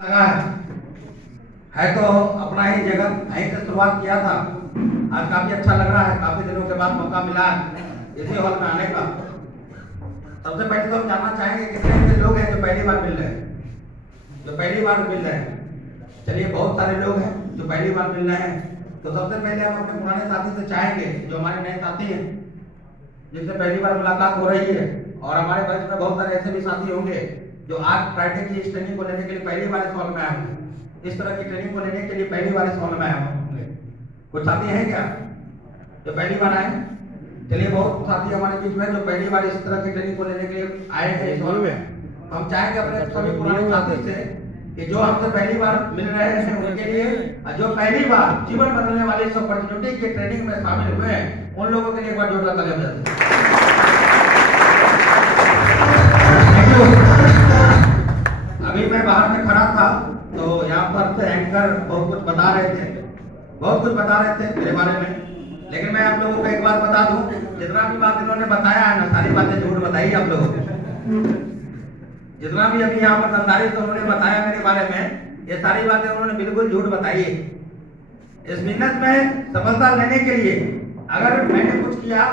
लगा है तो अपना ही जगह यहीं से शुरुआत किया था। आज काफी अच्छा लग रहा है, काफी दिनों के बाद मौका मिला है इसी हॉल में आने का। सबसे पहले तो हम जानना चाहेंगे कितने ऐसे लोग हैं जो पहली बार मिल रहे हैं, जो पहली बार मिल रहे हैं। चलिए, बहुत सारे लोग हैं जो पहली बार मिल रहे हैं। तो सबसे पहले हम अपने पुराने साथी से चाहेंगे, जो हमारे नए साथी हैं जिनसे पहली बार मुलाकात हो रही है, और हमारे बैच में बहुत सारे ऐसे भी साथी होंगे जो आज फ्राइडे की इस ट्रेनिंग को लेने के लिए पहली बार इस हॉल में आए होंगे, इस तरह की ट्रेनिंग को लेने के लिए पहली बार इस हॉल में आए होंगे। कुछ साथी हैं क्या जो पहली बार आए? चलिए, बहुत साथी हमारे बीच में जो पहली बार इस तरह की ट्रेनिंग को लेने के लिए आए हैं इस हॉल में। हम चाहेंगे अपने सभी पुराने साथी से कि जो हमसे पहली बार मिल रहे हैं उनके लिए, जो पहली बार जीवन बदलने वाली इस अपॉर्चुनिटी की ट्रेनिंग में शामिल हुए हैं, उन लोगों के लिए एक बार जोरदार तालियां बजाते हैं। अभी मैं बाहर में खड़ा था तो यहाँ पर से एंकर बहुत कुछ बता रहे थे, बहुत कुछ बता रहे थे मेरे बारे में। लेकिन मैं आप लोगों को एक बात बता दूं, जितना भी बात इन्होंने बताया है ना, सारी बातें झूठ बताई आप लोगों को। जितना भी अभी यहाँ पर संधारित तो उन्होंने बताया मेरे बारे में, ये सारी बातें उन्होंने बिल्कुल झूठ बताई है। इस बिजनेस में सफलता लेने के लिए अगर मैंने कुछ किया,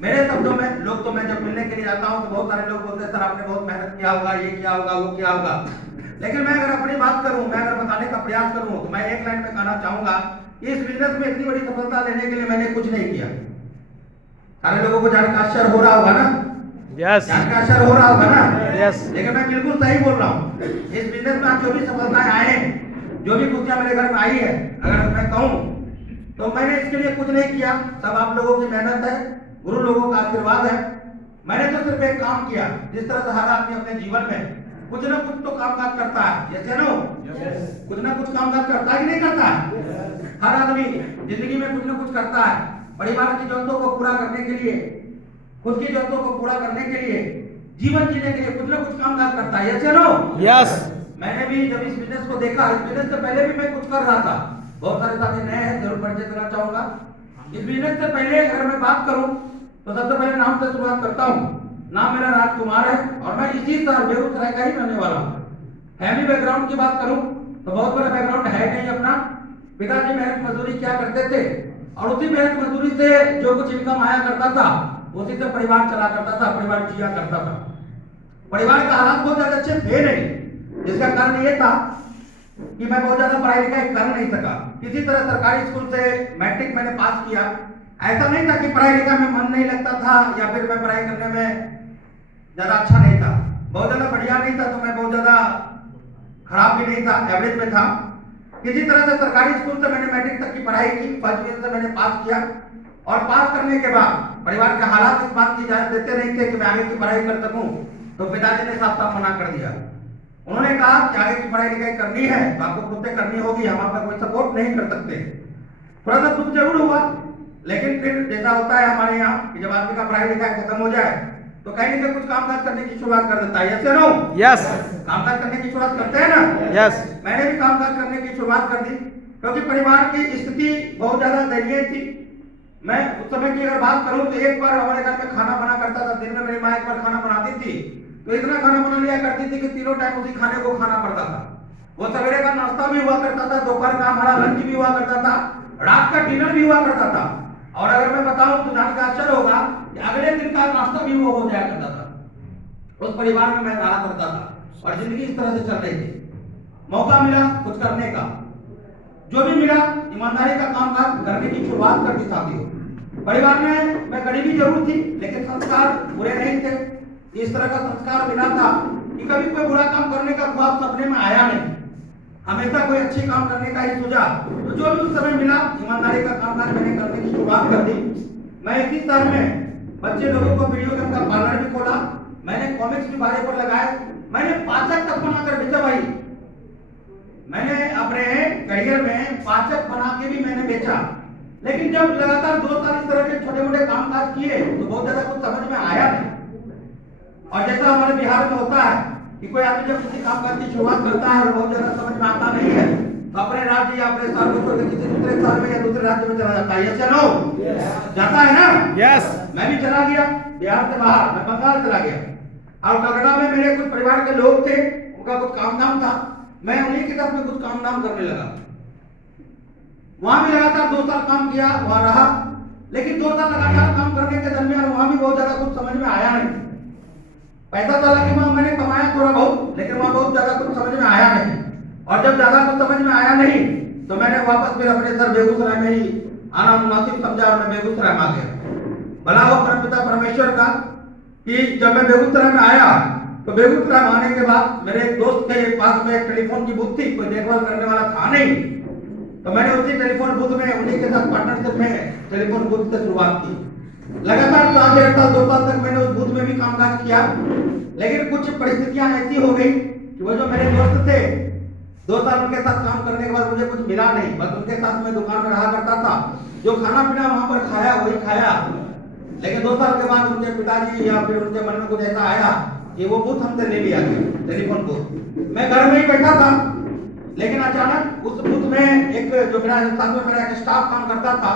मेरे शब्दों में, लोग तो मैं जब मिलने के लिए जाता हूँ तो बहुत सारे लोग बोलते हैं सर आपने बहुत मेहनत किया होगा, ये किया होगा, वो किया होगा। लेकिन मैं अगर अपनी बात करूं, मैं अगर बताने का प्रयास करूं तो मैं एक लाइन में कहना चाहूंगा, इस बिजनेस में इतनी बड़ी सफलता लेने के लिए मैंने कुछ नहीं किया। सारे लोगों को जानकर आश्चर्य हो रहा होगा ना? यस, जानकर आश्चर्य हो रहा होगा ना? यस। लेकिन मैं बिल्कुल सही बोल रहा हूँ। इस बिजनेस में आज जो भी सफलताएं आए, जो भी खुशियां मेरे घर में आई है, अगर मैं कहूँ तो मैंने इसके लिए कुछ नहीं किया। सब आप लोगों की मेहनत है, गुरु लोगों का आशीर्वाद है। मैंने तो सिर्फ एक काम किया, जिस तरह से हर आदमी अपने जीवन में कुछ ना कुछ तो कामकाज करता है, यस या नो? कुछ ना कुछ कामकाज करता है कि नहीं करता है? हर आदमी जिंदगी में कुछ ना कुछ करता है, परिवार की जरूरतों को पूरा करने के लिए, खुद की जरूरतों को पूरा करने के लिए, जीवन जीने के लिए कुछ ना कुछ कामकाज करता है, यस या नो? यस। मैंने भी जब इस बिजनेस को देखा, इस बिजनेस से पहले भी मैं कुछ कर रहा था। बहुत सारे साथी नए हैं, जरूर परिचय देना चाहूंगा। इस बिजनेस से पहले अगर मैं बात करूं तो सबसे पहले नाम से शुरुआत करता हूं। नाम मेरा राजकुमार है और मैं इसी शहर बेगूसराय का ही रहने वाला हूं। फैमिली बैकग्राउंड की बात करूं तो बहुत बड़ा बैकग्राउंड है नहीं अपना। पिताजी मेहनत मजदूरी क्या करते थे और उसी मेहनत मजदूरी से जो कुछ इनकम आया करता था उसी से परिवार चला करता था, परिवार जिया करता था। परिवार का हालात बहुत ज्यादा अच्छे थे नहीं, जिसका कारण ये था कि मैं बहुत ज्यादा पढ़ाई लिखाई कर नहीं सका। किसी तरह सरकारी स्कूल से मैट्रिक मैंने पास किया। ऐसा नहीं था कि पढ़ाई लिखाई में मन नहीं लगता था या फिर मैं पढ़ाई करने में ज्यादा अच्छा नहीं था, बहुत ज्यादा बढ़िया नहीं था, तो मैं बहुत ज्यादा खराब भी नहीं था, एवरेज में था। किसी तरह से सरकारी स्कूल से मैंने मैट्रिक तक की पढ़ाई की, फर्स्ट डिवीजन से मैंने पास किया। और पास करने के बाद परिवार के हालात इस बात की इजाजत देते नहीं थे कि मैं आगे की पढ़ाई कर सकूं, तो पिताजी ने साफ साफ मना कर दिया। उन्होंने कहा कि आगे की पढ़ाई लिखाई करनी है तो आपको खुद से करनी होगी, हम आपका कोई सपोर्ट नहीं कर सकते। थोड़ा सा दुख जरूर हुआ, लेकिन फिर जैसा होता है हमारे यहाँ कि जब आदमी का पढ़ाई लिखाई खत्म हो जाए तो कहीं ना कहीं कुछ कामकाज करने की शुरुआत कर देता है, यस या नो? यस। कामकाज करने की शुरुआत करते हैं ना? यस। मैंने भी कामकाज करने की शुरुआत कर दी, क्योंकि परिवार की स्थिति बहुत ज्यादा दयनीय थी। मैं उस समय की अगर बात करूं तो एक बार हमारे घर में खाना बना करता था, दिन में मेरी माँ एक बार खाना बनाती थी तो इतना खाना बना लिया करती थी कि तीनों टाइम उसी खाने को खाना पड़ता था। वो सवेरे का नाश्ता भी हुआ करता था, दोपहर का हमारा लंच भी हुआ करता था, रात का डिनर भी हुआ करता था, और अगर मैं बताऊं तो जान का आश्चर्य होगा कि अगले दिन का नाश्ता भी वो हो जाया करता था। उस परिवार में मैं रहा करता था और जिंदगी इस तरह से चल रही थी। मौका मिला कुछ करने का, जो भी मिला ईमानदारी का काम काज करने की शुरुआत कर दी साथियों। परिवार में मैं गरीबी जरूर थी, लेकिन संस्कार बुरे नहीं थे। इस तरह का संस्कार मिला था कि कभी कोई बुरा काम करने का ख्वाब सपने में आया नहीं, हमेशा कोई अच्छे काम करने का ही सोचा। तो जो भी उस समय मिला ईमानदारी का कामकाज मैंने करने की शुरुआत कर दी। मैं इसी शहर में बच्चे लोगों को वीडियो गेम का पार्लर भी खोला, मैंने कॉमिक्स भी भाड़े पर लगाए, मैंने पाचक तक बनाकर बेचा भाई। मैंने अपने करियर में पाचक बना के भी मैंने बेचा। लेकिन जब लगातार 2 साल इस तरह के छोटे मोटे कामकाज किए तो बहुत ज्यादा कुछ समझ में आया नहीं। और जैसा हमारे बिहार में होता है कि कोई आदमी जब किसी कामकाज की शुरुआत करता है और बहुत ज्यादा समझ में आता नहीं है तो अपने राज्य या अपने शहर को छोड़कर किसी दूसरे शहर में या दूसरे राज्य में चला जाता है, यस या नो? जाता है ना? यस। मैं भी चला गया बिहार से बाहर, मैं बंगाल चला गया और कलकत्ता में मेरे कुछ परिवार के लोग थे, उनका कुछ काम था। मैं उन्हीं के साथ में कुछ काम नाम करने लगा। वहां भी लगातार 2 साल काम किया, वहां रहा, लेकिन 2 साल लगातार काम करने के दरमियान वहां भी बहुत ज्यादा कुछ समझ में आया नहीं। पैसा तो हालांकि वहां मैंने कमाया थोड़ा बहुत, लेकिन वहां बहुत ज्यादा कुछ समझ में आया नहीं। और जब ज्यादा कुछ समझ में आया नहीं तो मैंने वापस फिर अपने सर बेगूसराय में ही आना मुनासिब समझा और मैं बेगूसराय में आ गया। भला हो परमपिता परमेश्वर का कि जब मैं बेगूसराय में आया तो बेगूसराय में आने के बाद मेरे एक दोस्त के पास में एक टेलीफोन की बूथ थी, कोई देखभाल करने वाला था नहीं, तो मैंने उसी टेलीफोन बूथ में उन्हीं के साथ पार्टनरशिप में टेलीफोन बूथ से शुरुआत की। लगातार 1.5 साल 2 साल तक मैंने उस बूथ में भी कामकाज किया, लेकिन कुछ परिस्थितियां ऐसी हो गई कि वो जो मेरे दोस्त थे 2 साल उनके साथ काम करने के बाद मुझे कुछ मिला नहीं, बस उनके साथ मैं दुकान में रहा करता था, जो खाना पीना वहां पर खाया वही खाया। लेकिन 2 साल के बाद उनके पिताजी या फिर उनके मन में कुछ ऐसा आया कि वो बूथ हमसे ले लिया गया, टेलीफोन बूथ। मैं घर में ही बैठा था, लेकिन अचानक उस बूथ में एक जो मेरा साथ में मेरा एक स्टाफ काम करता था,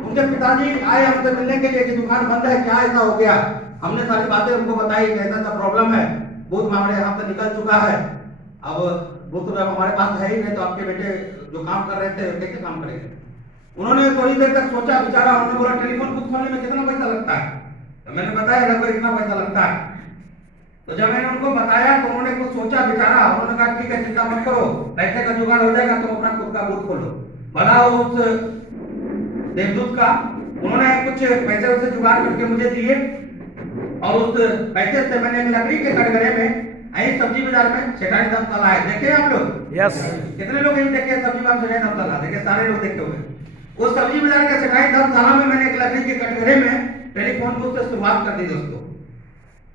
उनके पिताजी आए हमसे मिलने के लिए कि दुकान बंद है, क्या ऐसा हो गया। हमने सारी बातें उनको बताई कि ऐसा ऐसा प्रॉब्लम है, बूथ हमारे यहाँ से निकल चुका है, अब बूथ में हमारे पास है ही नहीं, तो आपके बेटे जो काम कर रहे थे कैसे काम करेंगे। उन्होंने थोड़ी देर तक सोचा विचारा, उन्होंने बोला टेलीफोन बूथ खोलने में कितना पैसा लगता है, तो मैंने बताया लगभग इतना पैसा लगता है। तो जब मैंने उनको बताया तो उन्होंने कुछ सोचा विचारा, उन्होंने कहा ठीक है चिंता मत करो, पैसे का जुगाड़ हो जाएगा, तुम अपना खुद का बूथ खोलो। भला उस देवदूत का उन्होंने कुछ पैसे उसे जुगाड़ करके मुझे दिए और उस पैसे से मैंने एक लकड़ी के कटघरे में यही सब्जी बाजार में सेठानी धर्मशाला है, देखे आप लोग? यस। कितने लोग यही देखे सब्जी बाजार सेठानी धर्मशाला? देखे सारे लोग देखे हुए। उस सब्जी बाजार के सेठानी धर्मशाला में मैंने एक लकड़ी के कटघरे में टेलीफोन बूथ से शुरुआत कर दी दोस्तों।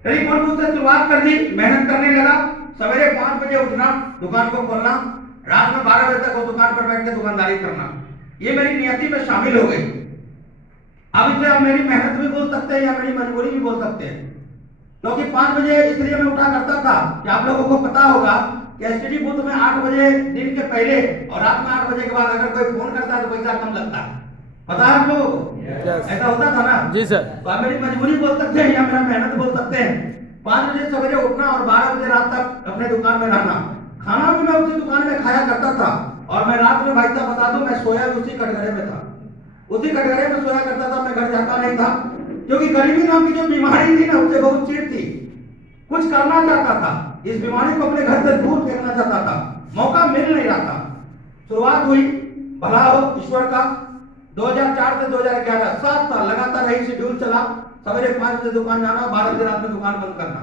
टेलीफोन बूथ से शुरुआत कर दी, मेहनत करने लगा। सवेरे 5 बजे उठना, दुकान को खोलना, रात में 12 बजे तक उस दुकान पर बैठ के दुकानदारी करना, ये मेरी नियति में शामिल हो गई। अब इसे आप मेरी मेहनत भी बोल सकते हैं या मेरी मजबूरी भी बोल सकते हैं, क्योंकि 5 बजे इसलिए मैं उठा करता था कि आप लोगों को पता होगा कि एसटीडी बूथ में 8 बजे दिन के पहले और रात में 8 बजे के बाद अगर कोई फोन करता है तो पैसा कम लगता है, पता है आप लोगों को? ऐसा होता था ना जी सर। तो आप मेरी मजबूरी बोल सकते हैं या मेरा मेहनत बोल सकते हैं। 5 बजे सवेरे उठना और 12 बजे रात तक अपने दुकान में रहना, खाना भी मैं उसी दुकान में खाया करता था। और मैं रात में भाई साहब बता दूं, मैं सोया भी उसी कटघरे में था, उसी कटघरे में सोया करता था। मैं घर जाता नहीं था, क्योंकि गरीबी नाम की जो बीमारी थी ना उससे बहुत चिढ़ थी, कुछ करना चाहता था, इस बीमारी को अपने घर से दूर फेंकना चाहता था, मौका मिल नहीं रहा था। शुरुआत हुई, भला हो ईश्वर का, 2004 से 2011 7 साल लगातार यही शेड्यूल चला। सवेरे 5 बजे दुकान जाना, 12 बजे रात में दुकान बंद करना।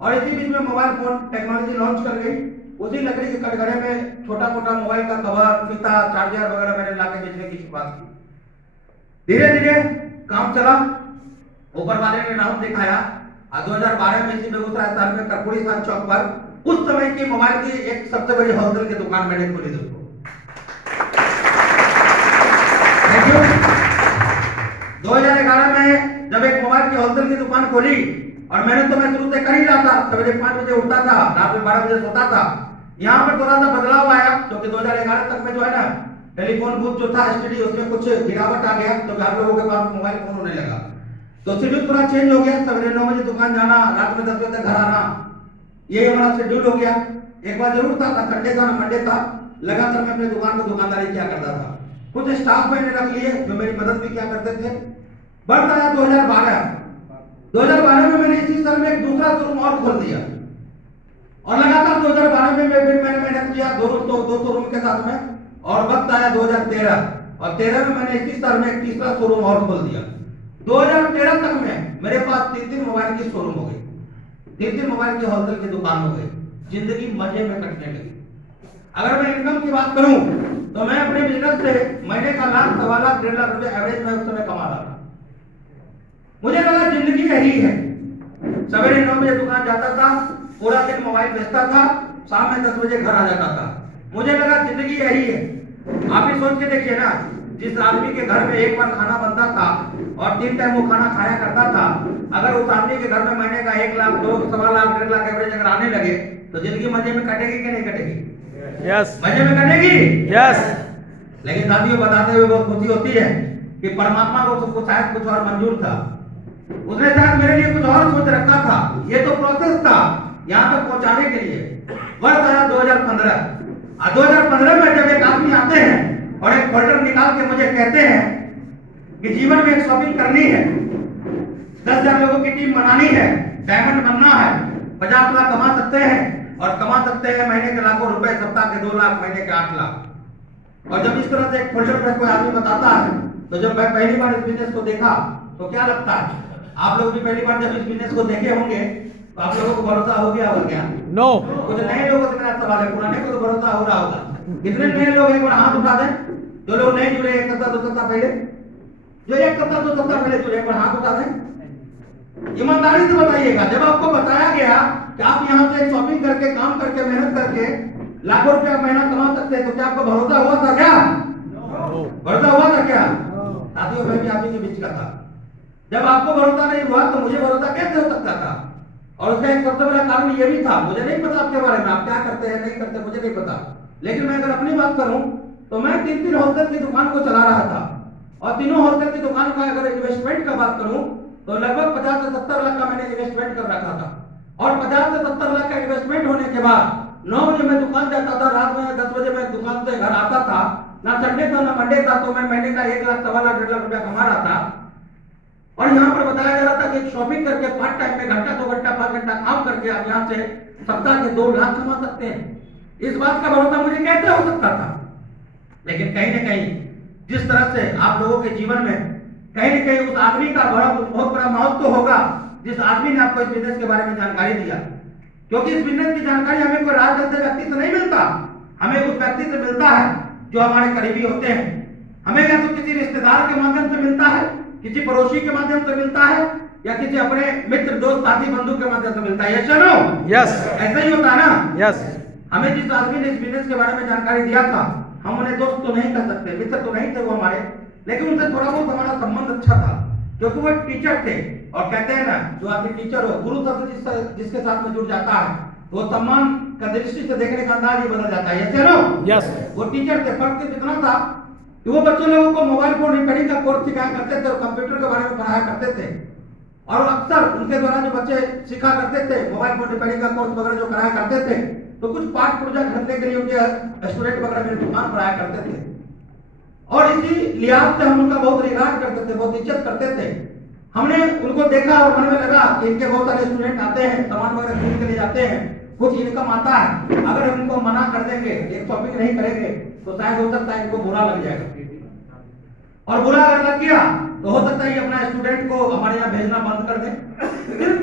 और इसी बीच में मोबाइल फोन टेक्नोलॉजी लॉन्च कर गई। उसी लकड़ी के कटघरे में छोटा मोटा मोबाइल का कवर, फीता, चार्जर वगैरह मैंने लाके बेचने की शुरुआत की। धीरे धीरे काम चला, ऊपर वाले ने नाम दिखाया। 2012 में इसी बेगूसराय शहर में कर्पूरी स्थान चौक पर उस समय की मोबाइल की एक सबसे बड़ी होलसेल की दुकान मैंने खोली दोस्तों। 2011 में जब एक मोबाइल की होलसेल की दुकान खोली, और मैंने तो मैं शुरू से कर ही रहा था, सवेरे 5 बजे उठता था, रात में 12 बजे सोता था। यहाँ पर थोड़ा सा बदलाव आया, क्योंकि 2011 तक में जो है ना टेलीफोन बूथ जो था एसटीडी, उसमें कुछ गिरावट आ गया, तो आप लोगों के पास मोबाइल फोन होने लगा, तो शेड्यूल थोड़ा चेंज हो गया। सवेरे 9 बजे दुकान जाना, रात में 10 बजे तक घर आना, ये हमारा शेड्यूल हो गया। एक बार जरूर था, ना संडे था ना मंडे था, लगातार मैं अपने दुकान को दुकानदारी किया करता था। कुछ स्टाफ मैंने रख लिए जो मेरी मदद भी किया करते थे। बढ़ता है 2012 में मैंने इसी साल में एक दूसरा शोरूम और खोल दिया, और लगातार 2012 में फिर मैंने मेहनत किया दो शोरूम के साथ में। और वक्त आया 2013, और 13 में मैंने इसी साल में एक तीसरा शोरूम और खोल दिया। 2013 तक में मेरे पास 3 मोबाइल की शोरूम हो गई, 3 मोबाइल की होलसेल की दुकान हो गई। जिंदगी मजे में कटने लगी। अगर मैं इनकम की बात करूं तो मैं अपने बिजनेस से महीने का 1 लाख, 1.25 लाख, 1.5 लाख रुपए एवरेज में उस समय कमा रहा था। मुझे लगा जिंदगी यही है, सवेरे 9 बजे दुकान जाता था, पूरा दिन मोबाइल बेचता था, शाम में 10 बजे घर आ जाता था। मुझे लगा जिंदगी यही है। आप ही सोच के देखिए ना, जिस आदमी के घर में एक बार खाना बनता था और 3 टाइम वो खाना खाया करता था, अगर उस आदमी के घर में महीने का 1 लाख, 2, 1.25 लाख, 1.5 लाख एवरेज अगर आने लगे तो जिंदगी मजे में कटेगी कि नहीं कटेगी? यस। मजे में कटेगी। यस। लेकिन साथियों बताते हुए बहुत खुशी होती है कि परमात्मा को शायद कुछ और मंजूर था, उसने शायद मेरे लिए कुछ और सोच रखा था। ये तो प्रोसेस था यहाँ तक पहुंचाने के लिए। वर्ष आया 2015, 2015 में जब एक आदमी आते हैं और एक फोल्डर निकाल के मुझे कहते हैं कि जीवन में एक शॉपिंग करनी है, 10,000 लोगों की टीम बनानी है, डायमंड बनना है, 50 लाख कमा सकते हैं और कमा सकते हैं महीने के लाखों रुपए, सप्ताह के 2 लाख, महीने के 8 लाख। और जब इस तरह से एक फोल्डर पर कोई आदमी बताता है, तो जब मैं पहली बार इस बिजनेस को देखा तो क्या लगता है? आप लोग भी पहली बार जब इस बिजनेस को देखे होंगे तो आप लोगों को भरोसा हो गया होगा क्या? नो। कुछ नए लोगों से मेरा सवाल है, पुराने को तो भरोसा हो रहा होगा। कितने नए लोग एक बार हाथ उठा दें, जो लोग नहीं जुड़े 1 सप्ताह 2 सप्ताह पहले, जो 1 सप्ताह 2 सप्ताह पहले जुड़े, एक बार हाथ उठा दें। ईमानदारी से बताइएगा, जब आपको बताया गया कि आप यहाँ से शॉपिंग करके, काम करके, मेहनत करके लाखों रुपया महीना कमा सकते हैं, तो क्या आपको भरोसा हुआ था क्या? भरोसा हुआ था क्या? साथियों, मैं भी आप ही के बीच का था। जब आपको भरोसा नहीं हुआ तो मुझे भरोसा कैसे हो सकता था? और उसका एक सबसे बड़ा कारण ये भी था, मुझे नहीं पता आपके बारे में, आप क्या करते हैं नहीं करते मुझे नहीं पता, लेकिन मैं अगर अपनी बात करूं तो मैं 3 होलसेल की दुकान को चला रहा था, और तीनों होलसेल की दुकान का अगर इन्वेस्टमेंट का बात करूं तो लगभग 50 से 70 लाख का मैंने इन्वेस्टमेंट कर रखा था। और 50 से 70 लाख का इन्वेस्टमेंट होने के बाद 9 बजे मैं दुकान जाता था, रात में 10 बजे मैं दुकान से घर आता था, ना संडे था ना मंडे था, तो मैं महीने का 1 लाख, 1.25 लाख, 1.5 लाख रुपया कमा रहा था। और यहाँ पर बताया जा रहा था कि शॉपिंग करके पार्ट टाइम में घंटा 2 घंटा 5 घंटा काम करके आप यहाँ से सप्ताह के 2 लाख कमा सकते हैं। इस बात का भरोसा मुझे कैसे हो सकता था? लेकिन कहीं न कहीं जिस तरह से आप लोगों के जीवन में कहीं न कहीं उस आदमी का बहुत बड़ा महत्व होगा जिस आदमी ने आपको इस बिजनेस के बारे में जानकारी दिया, क्योंकि इस बिजनेस की जानकारी हमें कोई राह चलते व्यक्ति से नहीं मिलता, हमें उस व्यक्ति से मिलता है जो हमारे करीबी होते हैं। हमें या तो किसी रिश्तेदार के माध्यम से मिलता है, किसी पड़ोसी के माध्यम से मिलता है, या किसी अपने मित्र, दोस्त, साथी, बंधु के माध्यम से मिलता है। यस या नो? यस। ऐसा ही होता है ना? यस। हमें जिस आदमी ने इस बिजनेस के बारे में जानकारी दिया था, हम उन्हें दोस्त तो नहीं कर सकते, मित्र तो नहीं थे वो हमारे, लेकिन उनसे थोड़ा बहुत हमारा संबंध अच्छा था, क्योंकि वो टीचर थे। और कहते हैं ना, जो आदमी टीचर हो, गुरु शब्द जिसके साथ में जुड़ जाता है, वो सम्मान का दृष्टि से देखने का अंदाज ही बदल जाता है। यस या नो? यस। वो टीचर थे। फर्क इतना था कि वो बच्चे लोगों को मोबाइल फोन रिपेयरिंग का कोर्स सिखाया करते थे और कंप्यूटर के बारे में पढ़ाया करते थे, और अक्सर उनके द्वारा जो बच्चे सीखा करते थे, मोबाइल फोन रिपेयरिंग का कोर्स वगैरह जो कराया करते थे, तो कुछ पाठ पुर्जा खरीदने के लिए उनके स्टूडेंट वगैरह मेरी दुकान पर आया करते थे, और इसी लिहाज से हम उनका बहुत रिगार्ड करते थे, बहुत इज्जत करते थे। हमने उनको देखा और मन में लगा कि इनके बहुत सारे स्टूडेंट आते हैं, सामान वगैरह खरीद के ले जाते हैं, कुछ इनकम आता है, अगर हम इनको मना कर देंगे, एक शॉपिंग नहीं करेंगे, तो शायद हो सकता है इनको बुरा लग जाएगा, और बुरा अगर लग गया तो हो सकता है कि अपना स्टूडेंट को हमारे यहाँ भेजना बंद कर दें। सिर्फ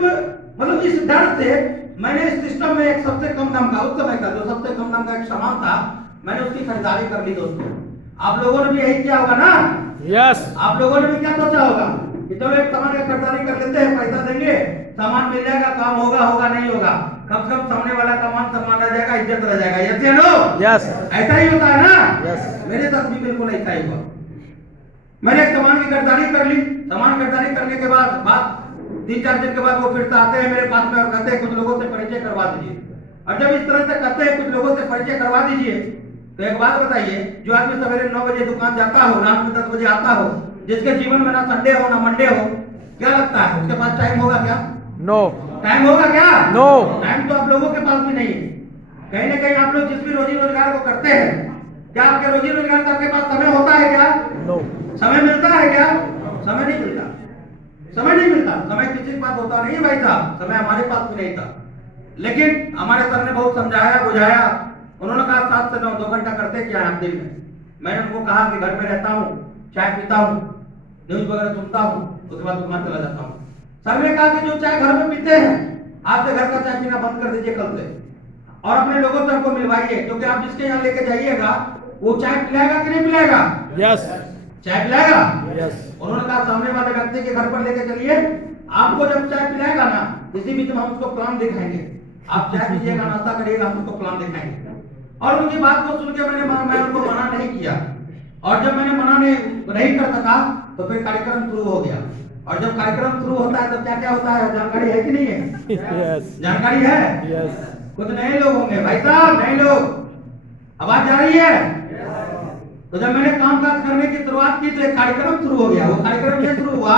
मतलब इस डर से मैंने इस सिस्टम में एक सबसे कम दाम का, उस समय का जो सबसे कम दाम का एक सामान था, मैंने उसकी खरीदारी कर ली। दोस्तों, आप लोगों ने भी यही किया होगा ना? यस। आप लोगों ने भी क्या सोचा होगा कि चलो एक सामान की खरीदारी कर लेते हैं, पैसा देंगे, सामान मिल जाएगा, काम होगा, होगा नहीं होगा, कम से कम सामने वाला का मान सम्मान रह जाएगा, इज्जत रह जाएगा। यस या नो? यस। ऐसा ही होता है ना? यस। मेरे साथ भी बिल्कुल ऐसा ही हुआ। मैंने एक सामान की खरीदारी कर ली, सामान खरीदारी करने के बाद 3-4 दिन के बाद वो फिर से आते हैं मेरे पास में और कहते हैं कुछ लोगों से परिचय करवा दीजिए। और जब इस तरह से कहते हैं कुछ लोगों से परिचय करवा दीजिए, तो एक बात बताइए, जो आदमी सवेरे 9 बजे दुकान जाता हो, रात में 10 बजे आता हो, जिसके जीवन में ना संडे हो ना मंडे हो, क्या लगता है उसके पास टाइम होगा क्या? नो। टाइम होगा क्या? नो। टाइम तो आप लोगों के पास भी नहीं है। कहीं ना कहीं आप लोग जिस भी रोजी रोजगार को करते हैं, क्या आपके रोजी रोजगार का आपके पास समय होता है क्या? नो। समय मिलता है क्या? समय नहीं मिलता, समय नहीं मिलता। समय किसी के पास होता नहीं है भाई साहब, समय हमारे पास भी नहीं था, लेकिन हमारे सर ने बहुत समझाया बुझाया। उन्होंने कहा 7 से 9 2 घंटा करते क्या है आप दिन में? मैंने उनको कहा कि घर में रहता हूँ, चाय पीता हूँ, न्यूज वगैरह सुनता हूँ, उसके बाद दुकान चला जाता हूँ। सर ने कहा कि जो चाय घर में पीते हैं, आपसे घर का चाय पीना बंद कर दीजिए कल से, और अपने लोगों से हमको मिलवाइए, क्योंकि आप जिसके यहाँ लेके जाइएगा वो चाय पिलाएगा कि नहीं पिलाएगा? यस। चाय पिलाएगा? यस। उन्होंने कहा सामने वाले व्यक्ति के घर पर लेके चलिए, आपको जब चाय पिलाएगा ना, इसी बीच में हम उसको प्लान दिखाएंगे, आप चाय पीजिएगा, नाश्ता करिएगा, हम उसको प्लान दिखाएंगे। और उनकी बात को सुन के मैं उनको मना नहीं किया, और जब मैंने मना नहीं कर सका तो फिर कार्यक्रम शुरू हो गया। और जब कार्यक्रम शुरू होता है तो क्या क्या होता है, जानकारी है कि नहीं है? yes. जानकारी है? yes. कुछ नए लोग होंगे भाई साहब, नए लोग, आवाज जा रही है? तो जब मैंने काम काज करने की शुरुआत की तो एक कार्यक्रम शुरू हो गया। वो कार्यक्रम ये शुरू हुआ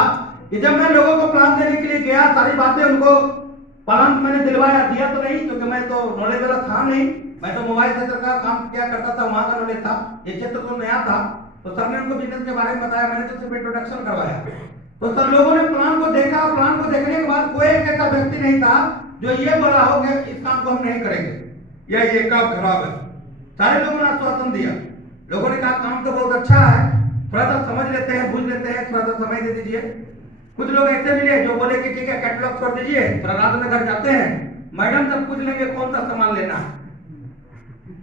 कि जब मैं लोगों को प्लान देने के लिए गया, सारी बातें उनको प्लान मैंने दिलवाया, दिया तो नहीं क्योंकि मैं तो नॉलेज वाला था नहीं, मैं तो मोबाइल क्षेत्र का काम क्या करता था, वहां का नॉलेज था, ये क्षेत्र तो नया था। तो सर ने उनको बिजनेस के बारे में बताया, मैंने तो सिर्फ इंट्रोडक्शन करवाया। तो सर लोगों ने प्लान को देखा, प्लान को देखने के बाद कोई एक ऐसा व्यक्ति नहीं था जो ये बोला हो कि इस काम को हम नहीं करेंगे या ये काम खराब है। सारे लोगों ने आश्वासन दिया। लोगों ने कहा काम तो बहुत अच्छा है, थोड़ा सा समझ लेते हैं, बुझ लेते हैं, थोड़ा सा समय दे दीजिए। कुछ लोग ऐसे मिले जो बोले कि ठीक है कैटलॉग छोड़ दीजिए, थोड़ा रात में घर जाते हैं, मैडम से पूछ लेंगे कौन सा सामान लेना।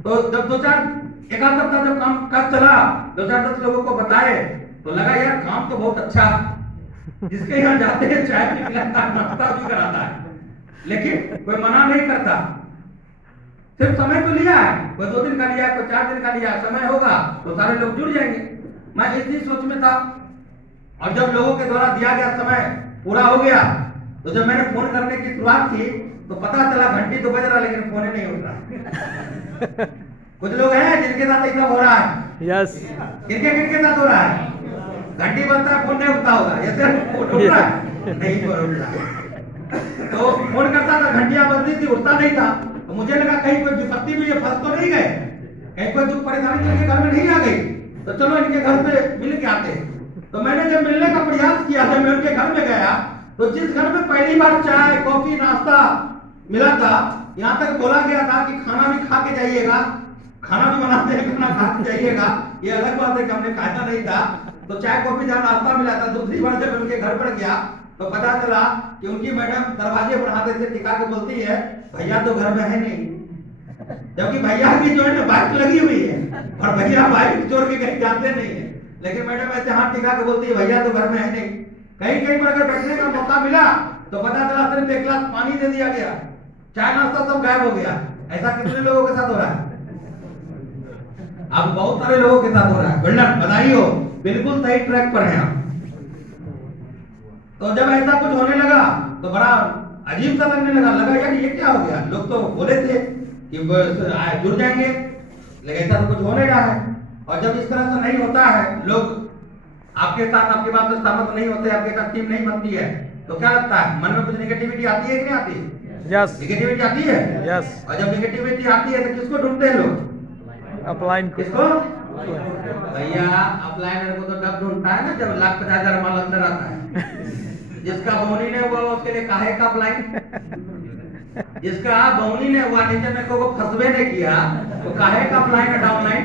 तो जब एक आध सप्ताह जब काम काज चला, 2-4-10 लोगों को बताए तो लगा यार काम तो बहुत अच्छा, जिसके यहाँ जाते हैं चाय भी पिलाता है, नाश्ता भी कराता है, लेकिन कोई मना नहीं करता। सिर्फ समय तो लिया है, कोई 2 दिन का लिया, कोई 4 दिन का लिया, समय होगा तो सारे लोग जुड़ जाएंगे। मैं इसी सोच में था। और जब लोगों के द्वारा दिया गया समय पूरा हो गया तो जब मैंने फोन करने की शुरुआत की तो पता चला घंटी तो बज रहा लेकिन फोन नहीं उठ रहा। कुछ लोग हैं जिनके साथ ऐसा हो रहा है। यस। किनके साथ हो रहा है? घंटी बजता है, फोन नहीं उठता होगा, ये सिर्फ उठ रहा है, नहीं उठ रहा। तो फोन करता था, घंटियां बजती थी, उठता नहीं था। तो मुझे लगा कहीं कोई विपत्ति में ये फंस तो नहीं गए, कहीं कोई दुख परेशानी इनके घर में नहीं आ गई, तो चलो इनके घर पे मिल के आते हैं। तो मैंने जब मिलने का प्रयास किया, जब मैं उनके घर में गया तो जिस घर में पहली बार चाय कॉफी नाश्ता मिला था, यहाँ तक बोला गया था कि खाना भी खा के जाइएगा, खाना भी बनाते हैं, खाना खा के जाइएगा। ये अलग बात है कि हमने खाया नहीं था। तो चाय कॉफी जहाँ नाश्ता मिला था, दूसरी बार जब उनके घर पर गया तो पता चला कि उनकी मैडम दरवाजे पर हाथ से टिका के बोलती है भैया तो घर में है नहीं, जबकि भैया की जो है ना बाइक लगी हुई है और भैया बाइक छोड़ के कहीं जाते नहीं है, लेकिन मैडम ऐसे हाथ टिका के बोलती है भैया तो घर में है नहीं। कहीं कहीं पर अगर बैठने का मौका मिला तो पता चला सिर्फ 1 गिलास पानी दे दिया गया, चाय नाश्ता सब गायब हो गया। ऐसा कितने लोगों के साथ हो रहा है? अब बहुत सारे लोगों के साथ हो रहा है। बिल्डर बधाई हो, बिल्कुल सही ट्रैक पर हैं आप। तो जब ऐसा कुछ होने लगा तो बड़ा अजीब सा लगा यार ये क्या हो गया। लोग तो बोले थे कि जुड़ जाएंगे, लेकिन ऐसा तो कुछ हो नहीं रहा है। और जब इस तरह से नहीं होता है, लोग आपके साथ आपकी बात से सहमत नहीं होते, आपके साथ टीम नहीं बनती है, तो क्या लगता है मन में कुछ नेगेटिविटी आती है कि नहीं आती? यस। नेगेटिविटी आती है। यस। और जब नेगेटिविटी आती है तो किसको ढूंढते हैं लोग? अपलाइन किसको? भैया अपलाइनर को तो डब ढूंढता है ना जब 1,50,000 माल अंदर आता है। जिसका बोनी ने हुआ उसके लिए काहे का अपलाइन, जिसका बोनी ने हुआ नीचे में को फंसबे नहीं किया तो काहे का अपलाइन डाउनलाइन।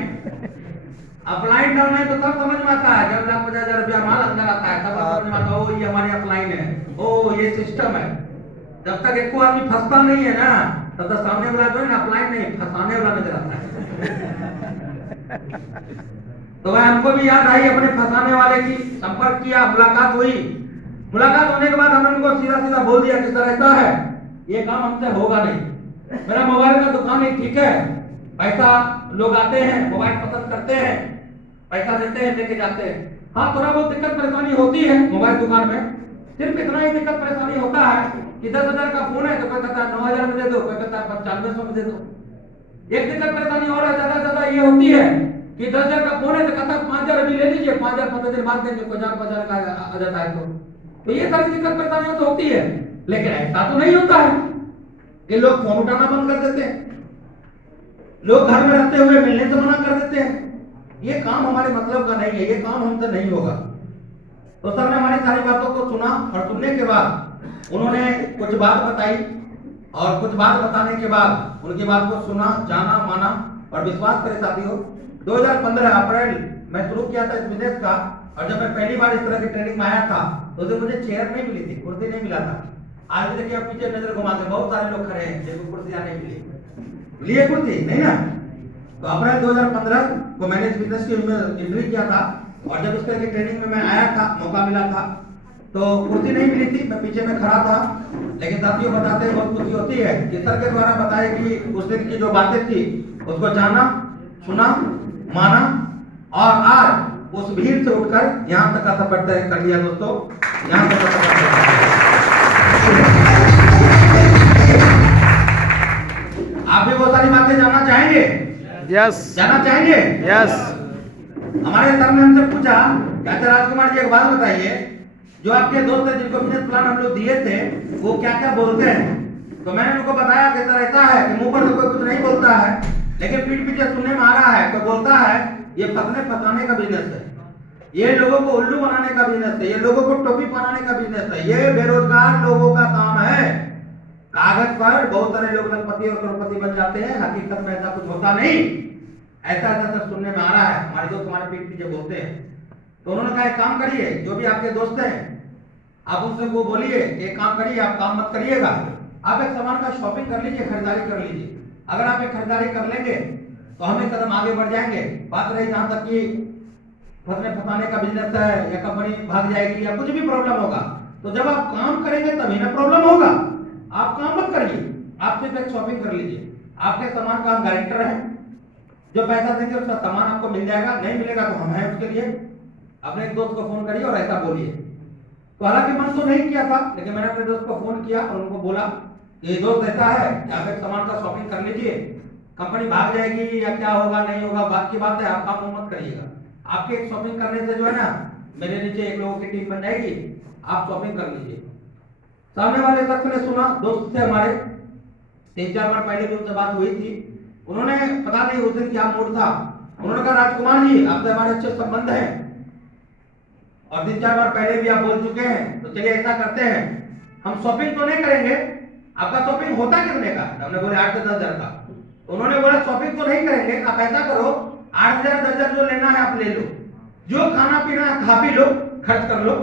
अपलाइन डाउनलाइन तो तब समझ में आता है जब 1,50,000 रुपया माल अंदर आता है, तब समझ में आता है ओ ये हमारी अपलाइन है, ओ ये सिस्टम है। जब तक एक आदमी फंसता नहीं है ना तब तक सामने वाला जो है ना अपलाइन नहीं फंसाने वाला नजर आता है। तो वह हमको भी याद आई अपने फंसाने वाले की, संपर्क किया, मुलाकात हुई। मुलाकात होने के बाद हमने उनको सीधा सीधा बोल दिया कि सर ऐसा है, ये काम हमसे होगा नहीं, मेरा मोबाइल का दुकान है, ठीक है, पैसा लोग आते हैं, मोबाइल पसंद करते हैं, पैसा देते हैं, लेके जाते हैं। हाँ थोड़ा बहुत दिक्कत परेशानी होती है मोबाइल दुकान में, सिर्फ इतना ही दिक्कत परेशानी होता है कि 10,000 का फोन है तो कोई कहता है 9,000 में दे दो, कोई कहता है 9500 में दे दो। एक दिक्कत परेशानी और है, ज्यादा ये होती है कि 10,000 का फोन है तो कहता है 5,000 अभी ले लीजिए, 5,000 15 दिन बाद देंगे, 5,000 का आ जाता है। तो ये सारी दिक्कत परेशानियां तो होती है, लेकिन ऐसा तो नहीं होता है कि लोग फोन उठाना बंद कर देते हैं, लोग घर में रहते हुए मिलने से मना कर देते हैं। ये काम हमारे मतलब का नहीं है, ये काम हमसे नहीं होगा। तो सर ने हमारी सारी बातों को सुना और सुनने के बाद उन्होंने कुछ बात बताई और कुछ बात बताने के बाद उनकी बात को सुना, जाना, माना और विश्वास करे साथियों। 2015 अप्रैल में शुरू किया था इस बिजनेस का, और जब मैं पहली बार इस तरह की ट्रेनिंग में आया था तो उसे मुझे चेयर नहीं मिली थी, कुर्सी नहीं मिला था। आज देखिए आप पीछे नजर घुमाते बहुत सारे लोग खड़े हैं जिनको कुर्सियां नहीं मिली, लिए कुर्सी नहीं ना। तो अप्रैल 2015 को मैंने इस बिजनेस की एंट्री किया था, और जब इस तरह की ट्रेनिंग में मैं आया था, मौका मिला था, तो कुर्सी नहीं मिली थी, मैं पीछे में खड़ा था। लेकिन साथियों बताते हैं बहुत खुशी होती है कि सर के द्वारा बताए कि उस दिन की जो बातें थी उसको जाना, सुना, माना और आज उस भीड़ से उठकर यहाँ तक का सफर तय कर लिया। दोस्तों यहाँ तक का सफर आप भी बहुत सारी बातें जानना चाहेंगे? यस। जानना चाहेंगे? यस। हमारे सर ने हमसे पूछा क्या राजकुमार जी एक बात बताइए, जो आपके दोस्त है जिनको बिजनेस प्लान हम लोग दिए थे वो क्या क्या बोलते हैं? तो मैंने उनको बताया कि सर ऐसा है कि मुंह पर तो कोई कुछ नहीं बोलता है, लेकिन पीठ पीछे सुनने में आ रहा है तो बोलता है ये फसने फसाने का बिजनेस है, ये लोगों को उल्लू बनाने का बिजनेस है, ये लोगों को टोपी पहनाने का बिजनेस है, ये बेरोजगार लोगों का काम है। कागज पर बहुत सारे लोग लखपति और करोड़पति बन जाते हैं, हकीकत में ऐसा कुछ होता नहीं। ऐसा ऐसा सब सुनने में आ रहा है, हमारे दोस्त हमारे पीठ पीछे बोलते हैं। तो उन्होंने कहा एक काम करिए, जो भी आपके दोस्त हैं आप उनसे वो बोलिए एक काम करिए, आप काम मत करिएगा, आप एक सामान का शॉपिंग कर लीजिए, खरीदारी कर लीजिए। अगर आप एक खरीदारी कर लेंगे तो हम एक कदम आगे बढ़ जाएंगे। बात रही जहां तक कि फसने फसाने का बिजनेस है या कंपनी भाग जाएगी या कुछ भी प्रॉब्लम होगा, तो जब आप काम करेंगे तभी ना प्रॉब्लम होगा। आप काम मत करिए, आप सिर्फ एक शॉपिंग कर लीजिए। आपके सामान का हम गारंटर है, जो पैसा देंगे उसका सामान आपको मिल जाएगा, नहीं मिलेगा तो हम हैं उसके लिए। अपने एक दोस्त को फोन करिए और ऐसा बोलिए। तो हालांकि मन तो नहीं किया था, लेकिन मैंने अपने दोस्त को फोन किया और उनको बोला ये दोस्त ऐसा है कि आप एक सामान का शॉपिंग कर लीजिए, कंपनी भाग जाएगी या क्या होगा नहीं होगा बात की बात है, आप काम मत करिएगा। आपके एक शॉपिंग करने से जो है ना मेरे नीचे एक लोगों की टीम बन जाएगी, आप शॉपिंग कर लीजिए। सामने वाले शख्स ने सुना, दोस्त थे हमारे, 3-4 बार पहले भी उनसे बात हुई थी। उन्होंने पता नहीं उस दिन क्या मूड था, उन्होंने कहा राजकुमार जी आपसे हमारे अच्छे संबंध हैं और 3-4 बार पहले भी आप बोल चुके हैं, तो चलिए ऐसा करते हैं हम शॉपिंग तो नहीं करेंगे, आपका शॉपिंग होता कितने का? हमने बोले 8 से 10 हजार का। उन्होंने बोला शॉपिंग तो नहीं करेंगे, आप ऐसा करो 8,000 10,000 जो लेना है आप ले लो, जो खाना पीना है खा पी लो, खर्च कर लो,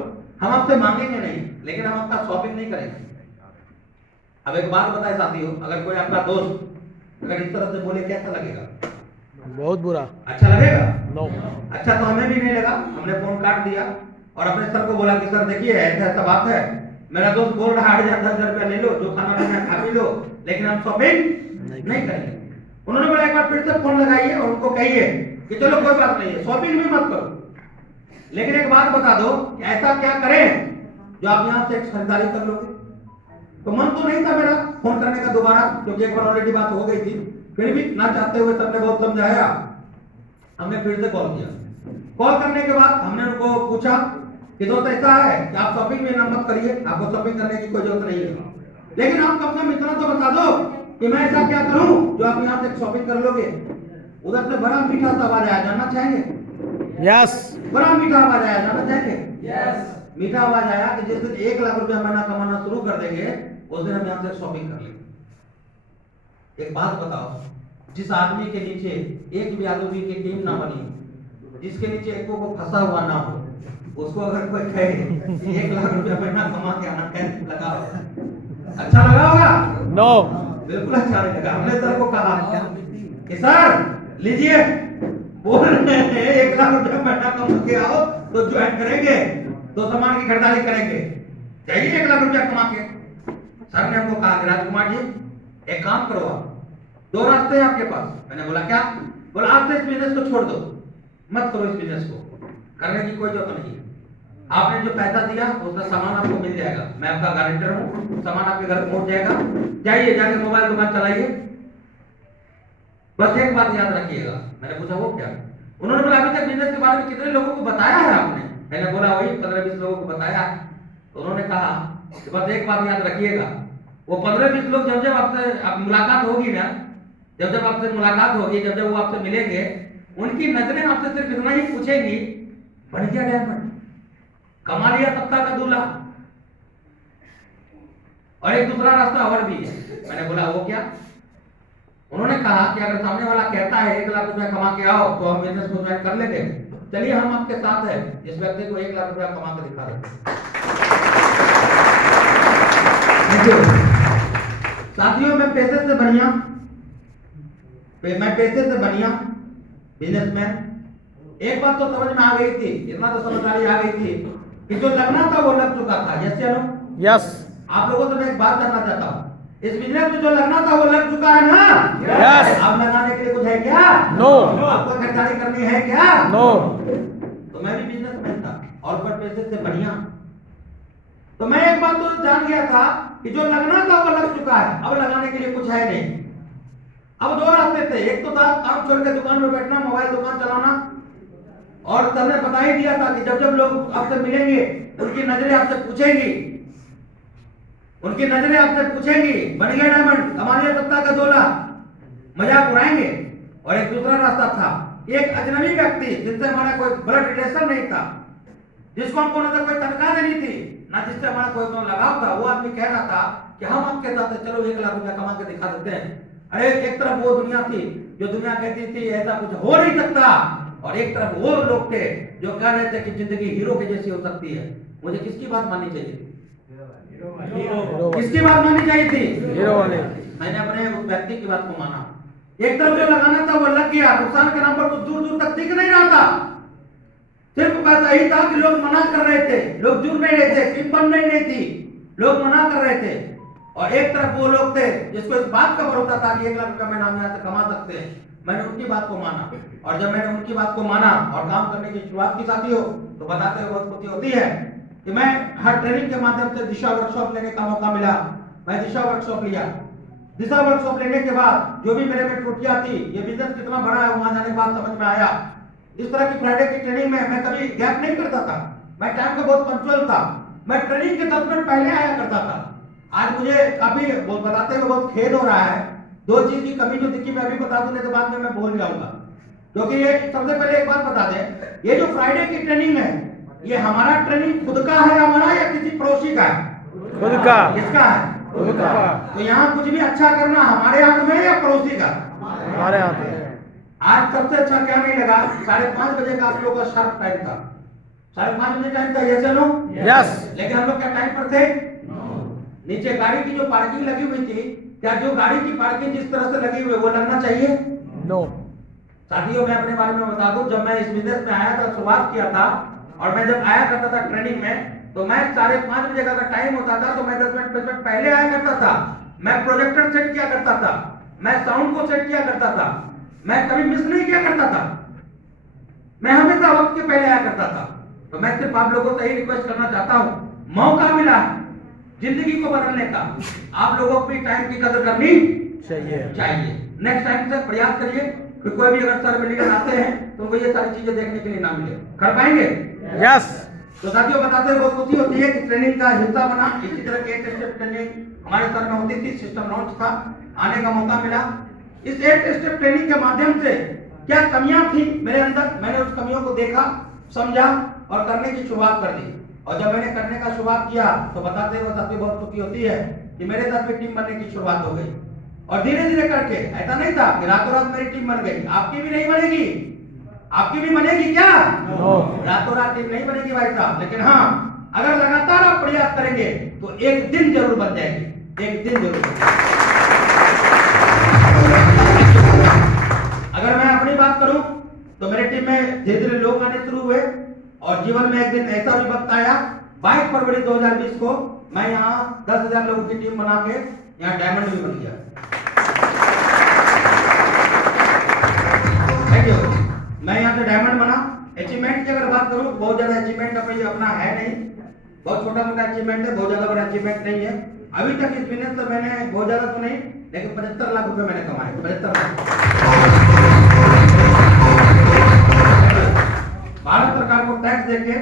हम आपसे मांगेंगे नहीं, लेकिन हम आपका शॉपिंग नहीं करेंगे। अब एक बात बताए साथियों, अगर कोई आपका दोस्त अगर इस तरह से बोले कैसा लगेगा? बहुत बुरा। अच्छा लगेगा? नो। अच्छा तो हमें भी नहीं लगा, हमने फोन काट दिया और अपने सर को बोला कि सर देखिए ऐसा ऐसा बात है, मेरा दोस्त बोल रहा है 8,000 10,000 रुपया ले लो, जो खाना पीना खा पी लो, लेकिन हम शॉपिंग नहीं करेंगे। उन्होंने बोला एक बार फिर से फोन लगाइए और उनको कहिए कि चलो कोई बात नहीं है, शॉपिंग भी मत करो, लेकिन एक बात बता दो कि ऐसा क्या करें जो आप यहाँ से खरीदारी कर लोगे। तो मन तो नहीं था मेरा फोन करने का दोबारा, क्योंकि एक बार ऑलरेडी बात हो गई थी, फिर भी ना चाहते हुए सबने बहुत समझाया, हमने फिर से कॉल किया। कॉल करने के बाद हमने उनको पूछा कि दोस्त ऐसा है कि आप शॉपिंग में ना मत करिए, आपको शॉपिंग करने की कोई जरूरत नहीं है, लेकिन आप कम से कम इतना तो बता दो कि मैं ऐसा क्या करूं जो आप यहाँ से शॉपिंग कर लोगे। उधर से बड़ा मीठा सा आवाज आया, जानना चाहेंगे? यस। बड़ा मीठा आवाज आया, जानना चाहेंगे? यस। मीठा आवाज आया कि जिस दिन 1 लाख रुपया महीना कमाना शुरू कर देंगे उस दिन हम यहाँ से शॉपिंग कर लेंगे। एक बात बताओ, जिस आदमी के नीचे एक भी आदमी की टीम ना बनी, जिसके नीचे एक को फंसा हुआ ना हो, उसको अगर कोई कहे 1 लाख रुपया महीना कमा के आना कैसे लगा? अच्छा लगा होगा? नो। बिल्कुल अच्छा नहीं लगा। हमने सर को कहा कि सर लीजिए, बोल रहे हैं 1 लाख रुपया महीना कमा के आओ तो ज्वाइन करेंगे, तो सामान की खरीदारी करेंगे, चाहिए 1 लाख रुपया कमा के। सर ने हमको कहा कि राजकुमार जी एक काम करो, आप 2 रास्ते हैं आपके पास। मैंने बोला क्या? बोला आप इस बिजनेस को छोड़ दो, मत करो, इस बिजनेस को करने की कोई जरूरत नहीं है, आपने जो पैसा दिया उसका सामान आपको मिल जाएगा, मैं आपका गारंटर हूँ, सामान आपके घर पहुंच जाएगा, जाइए जाके मोबाइल दुकान चलाइए, बस एक बात याद रखिएगा। मैंने पूछा वो क्या? उन्होंने बोला अभी तक बिजनेस के बारे में कितने लोगों को बताया है आपने? मैंने बोला वही 15-20 लोगों को बताया। तो उन्होंने कहा कि बस एक बात याद रखिएगा, वो 15-20 लोग जब जब आपसे मुलाकात होगी ना, जब जब आपसे मुलाकात होगी, जब जब वो आपसे मिलेंगे, उनकी नजरें आपसे सिर्फ इतना ही पूछेंगी, बढ़ गया डायमंड, कमा लिया सत्ता का दूल्हा। और एक दूसरा रास्ता और भी है। मैंने बोला वो क्या? उन्होंने कहा कि अगर सामने वाला कहता है 1 लाख रुपया कमा के आओ तो हम बिजनेस को ज्वाइन कर लेंगे, चलिए हम आपके साथ हैं, इस व्यक्ति को 1 लाख रुपया कमा के दिखा देंगे। साथियों मैं पैसे से बढ़िया बिजनेसमैन। एक बात तो समझ में आ गई थी, इतना तो समझदारी आ गई थी कि जो लगना था वो लग चुका था। यस या नो? यस। आप लोगों से मैं एक बात जानना चाहता हूँ, इस बिजनेस में जो लगना था वो लग चुका है ना? यस। आप लगाने के लिए कुछ है क्या? नो। आपको खरीदारी करनी है क्या? नो। तो मैं भी बिजनेसमैन था और पर पैसे से बढ़िया। तो मैं एक बात तो जान गया था कि जो लगना था वो लग चुका है, अब लगाने के लिए कुछ है नहीं। अब 2 रास्ते थे, एक तो था काम छोड़ के दुकान में बैठना, मोबाइल दुकान चलाना, और सर ने बता ही दिया था कि जब जब लोग आपसे मिलेंगे उनकी नजरें आपसे पूछेंगी, बन गया डायमंड, कमा लिया सत्ता का 2 लाख, मजाक उड़ाएंगे। और एक दूसरा रास्ता था, एक अजनबी व्यक्ति जिससे हमारा कोई ब्लड रिलेशन नहीं था, जिसको हमको ना तो कोई तनख्वाह देनी थी, ना जिससे हमारा कोई तो लगाव था, वो आदमी कह रहा था कि हम आपके साथ हैं, चलो 1 लाख रुपया कमा के दिखा देते हैं। अरे एक तरफ वो दुनिया थी जो दुनिया कहती थी ऐसा कुछ हो नहीं सकता, और एक तरफ वो लोग थे जो कह रहे थे कि जिंदगी हीरो के जैसी हो सकती है। मुझे किसकी बात माननी चाहिए? किसकी बात माननी चाहिए थी? हीरो वाले। मैंने अपने उस व्यक्ति की बात को माना। एक तरफ जो लगाना था वो लग गया, नुकसान के नाम पर कुछ दूर दूर तक दिख नहीं रहा था। सिर्फ बस यही था कि लोग मना कर रहे थे, लोग जुड़ नहीं रहे थे, टीम बन नहीं थी, लोग मना कर रहे थे। और एक तरफ वो लोग थे जिसको इस बात का भरोसा था कि 1 लाख रुपया महीना हम यहाँ से कमा सकते हैं। मैंने उनकी बात को माना, और जब मैंने उनकी बात को माना और काम करने की शुरुआत की साथियों, तो बताते हुए बहुत खुशी होती है कि मैं हर ट्रेनिंग के माध्यम से दिशा वर्कशॉप लेने का मौका मिला। मैं दिशा वर्कशॉप लिया। दिशा वर्कशॉप लेने के बाद जो भी मेरे में त्रुटियां थी, ये बिजनेस कितना बड़ा है, वहां जाने के बाद समझ में आया। इस तरह की फ्राइडे की ट्रेनिंग में मैं कभी गैप नहीं करता था, मैं टाइम का बहुत पंक्चुअल था, मैं ट्रेनिंग के 10 मिनट पहले आया करता था। आज मुझे काफी बताते हुए बहुत खेद हो रहा है। 2 चीज की कमी जो दिखी मैं अभी बता दूं, नहीं तो बाद में मैं भूल जाऊंगा। क्योंकि ये सबसे पहले एक बात बता दें, ये जो फ्राइडे की ट्रेनिंग है, ये हमारा ट्रेनिंग खुद का है हमारा या किसी पड़ोसी का है? खुद का। किसका है? खुद का। तो यहाँ कुछ भी अच्छा करना हमारे हाथ में या पड़ोसी का? हमारे हाथ में। आज सबसे अच्छा क्या नहीं लगा, 5:30 बजे का आप लोगों का शार्प टाइम था। 5:30 बजे टाइम था, ये चलो यस। लेकिन हम लोग क्या टाइम पर थे? नीचे गाड़ी की जो पार्किंग लगी हुई थी, क्या जो गाड़ी की पार्किंग जिस तरह से लगी हुई है वो लगना चाहिए? नो। साथियों मैं अपने बारे में बता दूं, जब मैं इस बिजनेस में आया था, शुरुआत किया था, और मैं जब आया करता था ट्रेनिंग में, तो मैं 5:30 बजे का टाइम होता था तो मैं 10 मिनट 5 मिनट पहले आया करता था। मैं प्रोजेक्टर सेट किया करता था, मैं साउंड को सेट किया करता था, मैं कभी मिस नहीं किया करता था, मैं हमेशा वक्त के पहले आया करता था। तो मैं सिर्फ आप लोगों से ही रिक्वेस्ट करना चाहता हूं, मौका मिला है जिंदगी को बदलने का, आप लोगों को भी टाइम की कदर करनी चाहिए। नेक्स्ट टाइम से प्रयास करिए कि कोई भी अगर सर मिलने आते हैं तो उनको ये सारी चीजें देखने के लिए ना मिले। कर पाएंगे? यस। तो साथियों बताते हुए बहुत खुशी होती है कि ट्रेनिंग का हिस्सा बना। इसी तरह की 8 स्टेप ट्रेनिंग हमारे सर में होती थी, सिस्टम लॉन्च था, आने का मौका मिला। इस 8 स्टेप ट्रेनिंग के माध्यम से क्या कमियां थी मेरे अंदर, मैंने उस कमियों को देखा, समझा और करने की शुरुआत कर दी। और जब मैंने करने का शुरुआत किया तो बताते हुए साथियों बहुत खुशी होती है कि मेरे साथ भी टीम बनने की शुरुआत हो गई। और धीरे धीरे करके, ऐसा नहीं था कि रातों रात मेरी टीम बन गई। आपकी भी नहीं बनेगी, आपकी भी बनेगी क्या? नो। रातों रात टीम नहीं बनेगी भाई साहब, लेकिन हाँ अगर लगातार आप प्रयास करेंगे तो एक दिन जरूर बन जाएगी, एक दिन जरूर बन जाएगी। अगर मैं अपनी बात करूं तो मेरे टीम में धीरे धीरे लोग आने शुरू हुए, और जीवन में एक दिन ऐसा भी वक्त आया 22 फरवरी 2020 को मैं यहाँ 10,000 लोगों की टीम बना के यहाँ डायमंड भी बन गया। Thank you. मैं यहाँ से डायमंड बना। अचीवमेंट की अगर बात करूँ, बहुत ज्यादा अचीवमेंट अपना है नहीं, बहुत छोटा मोटा अचीवमेंट है, बहुत ज्यादा बड़ा अचीवमेंट नहीं है। अभी तक इस बिजनेस से मैंने बहुत ज्यादा तो नहीं, लेकिन 75 लाख रुपए मैंने कमाए। 75 लाख भारत सरकार को टैक्स देके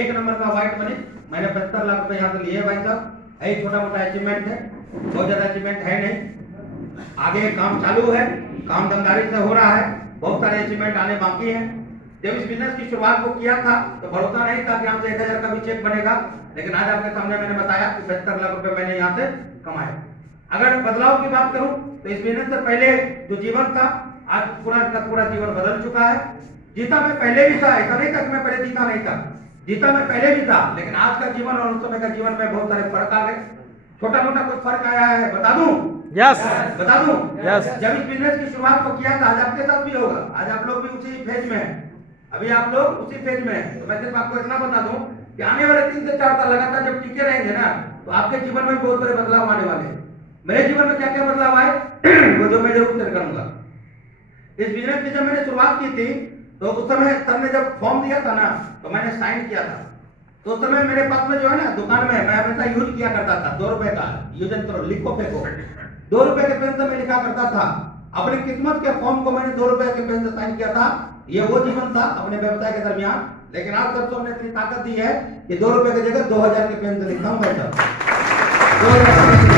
1 नंबर का व्हाइट मनी मैंने 75 लाख रुपए यहाँ से लिए भाई साहब। यही छोटा मोटा अचीवमेंट है, बहुत ज्यादा अचीवमेंट है नहीं। आगे काम चालू है, काम दमदारी से हो रहा है, बहुत सारे अचीवमेंट आने बाकी हैं। जब इस बिजनेस की शुरुआत को किया था तो भरोसा नहीं था कि यहाँ से 1,000 का भी चेक बनेगा, लेकिन आज आपके सामने मैंने बताया कि 75 लाख रुपए मैंने यहाँ से कमाए। अगर बदलाव की बात करूं तो इस बिजनेस से पहले जो जीवन था, आज पूरा जीवन बदल चुका है। जीता मैं पहले भी था, ऐसा नहीं था कि मैं पहले जीता नहीं था, जीता मैं पहले भी था, लेकिन आज का जीवन और उस समय का जीवन में बहुत सारे फर्क आ गए। छोटा मोटा कुछ फर्क आया है, बता दूं? यस। बता दूं? यस। जब इस बिजनेस की शुरुआत को किया था, आज आपके साथ भी होगा, आज आप लोग भी उसी फेज में हैं, अभी आप लोग उसी फेज में हैं। तो मैं सिर्फ आपको इतना बता दूं कि आने वाले 3 से 4 साल लगातार जब टिके रहेंगे ना, तो आपके जीवन में बहुत बड़े बदलाव आने वाले हैं। मेरे जीवन में क्या क्या बदलाव आए वो जो मैं जरूर शेयर करूंगा। इस बिजनेस की जब मैंने शुरुआत की थी तो उस समय सर ने जब फॉर्म दिया था ना, तो मैंने साइन किया था। तो उस समय मेरे पास में जो है ना, दुकान में मैं हमेशा यूज किया करता था 2 रुपए का यूज एंड थ्रो, लिखो फेंको, 2 रुपए के पेन से मैं लिखा करता था। अपनी किस्मत के फॉर्म को मैंने 2 रुपए के पेन से साइन किया था। ये वो जीवन था अपने व्यवसाय के दरमियान, लेकिन आज सरसों ने इतनी ताकत दी है कि 2 रुपए की जगह 2,000 के पेन से लिखता हूँ भाई साहब। 2,000